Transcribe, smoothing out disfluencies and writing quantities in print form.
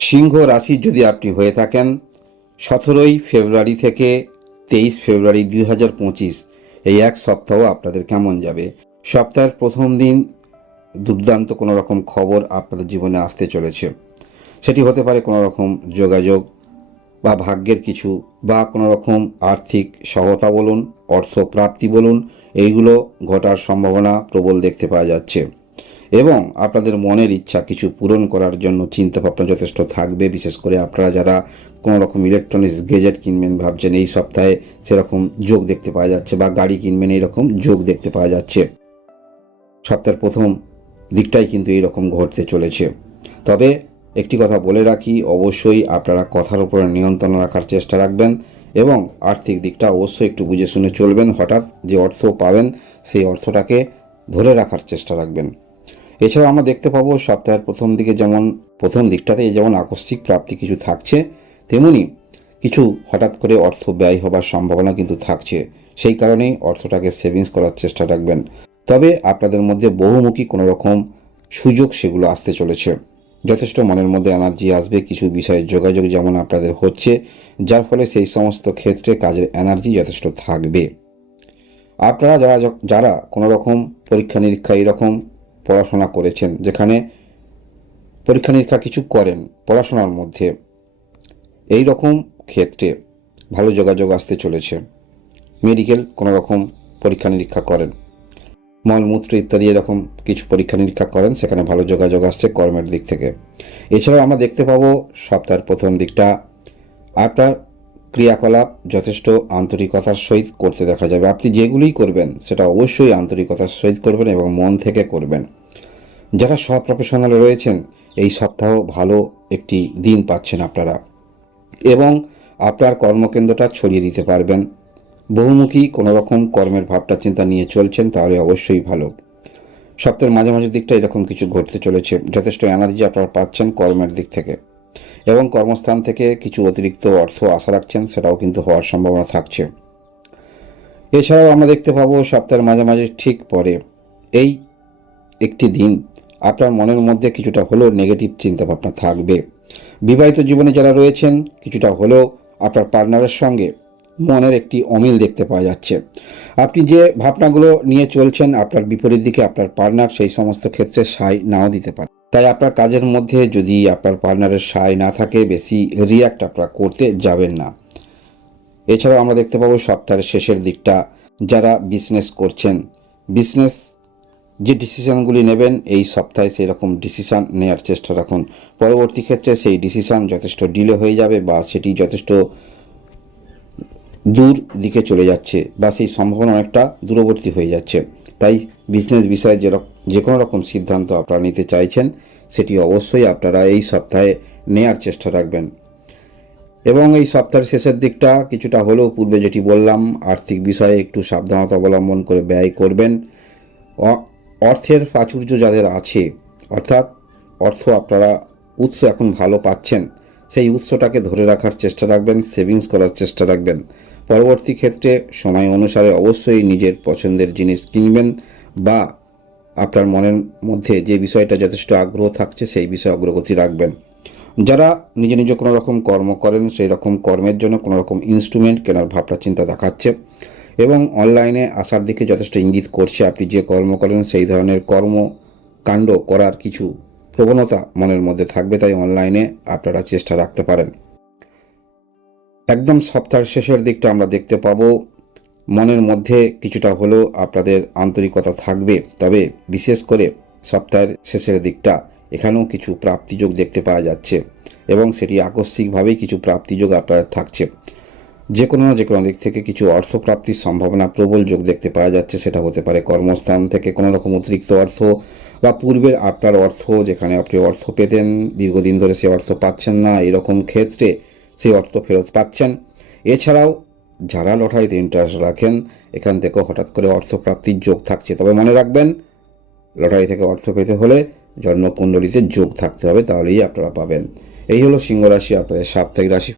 সিংহ রাশির যদি আপনি হয়ে থাকেন 17ই ফেব্রুয়ারি থেকে 23 ফেব্রুয়ারি 2025 এই এক সপ্তাহ আপনাদের কেমন যাবে। সপ্তাহের প্রথম দিন দুর্দান্ত কোনো রকম খবর আপনাদের জীবনে আসতে চলেছে। সেটি হতে পারে কোনো রকম যোগাযোগ বা ভাগ্যের কিছু বা কোনো রকম আর্থিক সহায়তা বলুন, অর্থ প্রাপ্তি বলুন, এইগুলো ঘটার সম্ভাবনা প্রবল দেখতে পাওয়া যাচ্ছে। এবং আপনাদের মনের ইচ্ছা কিছু পূরণ করার জন্য চিন্তাভাবনা যথেষ্ট থাকবে। বিশেষ করে আপনারা যারা কোনো রকম ইলেকট্রনিক্স গেজেট কিনবেন ভাবছেন, এই সপ্তাহে সেরকম যোগ দেখতে পাওয়া যাচ্ছে, বা গাড়ি কিনবেন এইরকম যোগ দেখতে পাওয়া যাচ্ছে। সপ্তাহের প্রথম দিকটাই কিন্তু এইরকম ঘটতে চলেছে। তবে একটি কথা বলে রাখি, অবশ্যই আপনারা কথার উপরে নিয়ন্ত্রণ রাখার চেষ্টা রাখবেন এবং আর্থিক দিকটা অবশ্যই একটু বুঝে শুনে চলবেন। হঠাৎ যে অর্থ পাবেন সেই অর্থটাকে ধরে রাখার চেষ্টা রাখবেন। এছাড়াও আমরা দেখতে পাবো সপ্তাহের প্রথম দিকে যেমন প্রথম দিকটাতে যেমন আকস্মিক প্রাপ্তি কিছু থাকছে, তেমনি কিছু হঠাৎ করে অর্থ ব্যয় হবার সম্ভাবনা কিন্তু থাকছে। সেই কারণেই অর্থটাকে সেভিংস করার চেষ্টা রাখবেন। তবে আপনাদের মধ্যে বহুমুখী কোনো রকম সুযোগ সেগুলো আসতে চলেছে। যথেষ্ট মনের মধ্যে এনার্জি আসবে, কিছু বিষয়ে যোগাযোগ যেমন আপনাদের হচ্ছে, যার ফলে সেই সমস্ত ক্ষেত্রে কাজের এনার্জি যথেষ্ট থাকবে। আপনারা যারা কোনো রকম পরীক্ষা নিরীক্ষা এরকম পড়াশোনা করেছেন, যেখানে পরীক্ষা নিরীক্ষা কিছু করেন পড়াশোনার মধ্যে, এই রকম ক্ষেত্রে ভালো যোগাযোগ আসতে চলেছে। মেডিকেল কোনো রকম পরীক্ষা নিরীক্ষা করেন, মলমূত্র ইত্যাদি এরকম কিছু পরীক্ষা নিরীক্ষা করেন, সেখানে ভালো যোগাযোগ আসছে কর্মের দিক থেকে। এছাড়াও আমরা দেখতে পাবো সপ্তাহের প্রথম দিকটা আপনার ক্রিয়াকলাপ যথেষ্ট আন্তরিকতার সহিত করতে দেখা যাবে। আপনি যেগুলিই করবেন সেটা অবশ্যই আন্তরিকতার সহিত করবেন এবং মন থেকে করবেন। যারা সব প্রফেশনাল রয়েছেন এই সপ্তাহ ভালো একটি দিন পাচ্ছেন আপনারা, এবং আপনার কর্মকেন্দ্রটা ছড়িয়ে দিতে পারবেন। বহুমুখী কোনো রকম কর্মের ভাবটা চিন্তা নিয়ে চলছেন, তাহলে অবশ্যই ভালো। সপ্তাহের মাঝামাঝি দিকটা এরকম কিছু ঘটতে চলেছে। যথেষ্ট এনার্জি আপনারা পাচ্ছেন কর্মের দিক থেকে, এবং কর্মস্থান থেকে কিছু অতিরিক্ত অর্থ আশা রাখছেন, সেটাও কিন্তু হওয়ার সম্ভাবনা থাকছে। এছাড়াও আমরা দেখতে পাবো সপ্তাহের মাঝামাঝি ঠিক পরে এই একটি দিন আপনার মনের মধ্যে কিছুটা হলেও নেগেটিভ চিন্তাভাবনা থাকবে। বিবাহিত জীবনে যারা রয়েছেন কিছুটা হলেও আপনার পার্টনারের সঙ্গে মনের একটি অমিল দেখতে পাওয়া যাচ্ছে। আপনি যে ভাবনাগুলো নিয়ে চলছেন, আপনার বিপরীত দিকে আপনার পার্টনার সেই সমস্ত ক্ষেত্রে সায় নাও দিতে পারে। তাই আপনার কাজের মধ্যে যদি আপনার পার্টনারের সায় না থাকে, বেশি রিয়্যাক্ট আপনারা করতে যাবেন না। এছাড়াও আমরা দেখতে পাবো সপ্তাহের শেষের দিকটা যারা বিজনেস করছেন, বিজনেস যে ডিসিশানগুলি নেবেন এই সপ্তাহে সেই রকম ডিসিশান নেওয়ার চেষ্টা রাখুন। পরবর্তী ক্ষেত্রে সেই ডিসিশান যথেষ্ট ডিলে হয়ে যাবে, বা সেটি যথেষ্ট দূর দিকে চলে যাচ্ছে, বা সেই সম্ভাবনা অনেকটা দূরবর্তী হয়ে যাচ্ছে। তাই বিজনেস বিষয়ে যে কোনো রকম সিদ্ধান্ত আপনারা নিতে চাইছেন সেটি অবশ্যই আপনারা এই সপ্তাহে নেওয়ার চেষ্টা রাখবেন। এবং এই সপ্তাহের শেষের দিকটা কিছুটা হলেও পূর্বে যেটি বললাম আর্থিক বিষয়ে একটু সাবধানতা অবলম্বন করে ব্যয় করবেন। অর্থের প্রাচুর্য যাদের আছে, অর্থাৎ অর্থ আপনারা উৎস এখন ভালো পাচ্ছেন, সেই উৎসটাকে ধরে রাখার চেষ্টা রাখবেন, সেভিংস করার চেষ্টা রাখবেন। পরবর্তী ক্ষেত্রে সময় অনুসারে অবশ্যই নিজের পছন্দের জিনিস কিনবেন, বা আপনার মনের মধ্যে যে বিষয়টা যথেষ্ট আগ্রহ থাকছে সেই বিষয়ে অগ্রগতি রাখবেন। যারা নিজে কোনো রকম কর্ম করেন সেই রকম কর্মের জন্য কোনো রকম ইনস্ট্রুমেন্ট কেনার ভাবনা চিন্তা দেখাচ্ছে, এবং অনলাইনে আসার দিকে যথেষ্ট ইঙ্গিত করছে। আপনি যে কর্ম করেন সেই ধরনের কর্মকাণ্ড করার কিছু প্রবণতা মনের মধ্যে থাকবে, তাই অনলাইনে আপনারা চেষ্টা রাখতে পারেন। একদম সপ্তাহের শেষের দিকটা আমরা দেখতে পাবো মনের মধ্যে কিছুটা হলেও আপনাদের আন্তরিকতা থাকবে, তবে বিশেষ করে সপ্তাহের শেষের দিকটা এখানেও কিছু প্রাপ্তিযোগ দেখতে পাওয়া যাচ্ছে, এবং সেটি আকস্মিকভাবেই কিছু প্রাপ্তিযোগ আপনাদের থাকছে। যে কোনো দিক থেকে কিছু অর্থ প্রাপ্তির সম্ভাবনা প্রবল যোগ দেখতে পাওয়া যাচ্ছে। সেটা হতে পারে কর্মস্থান থেকে কোনো রকম অতিরিক্ত অর্থ, বা পূর্বের আপনার অর্থ যেখানে আপনি অর্থ পেতেন দীর্ঘদিন ধরে সে অর্থ পাচ্ছেন না, এরকম ক্ষেত্রে সেই অর্থ ফেরত পাচ্ছেন। এছাড়াও যারা লটারিতে ইন্টারেস্ট রাখেন এখান থেকে হঠাৎ করে অর্থপ্রাপ্তির যোগ থাকছে। তবে মনে রাখবেন, লটারি থেকে অর্থ পেতে হলে জন্মকুণ্ডলিতে যোগ থাকতে হবে, তাহলেই আপনারা পাবেন। এই হলো সিংহ রাশি আপনাদের সাপ্তাহিক রাশি।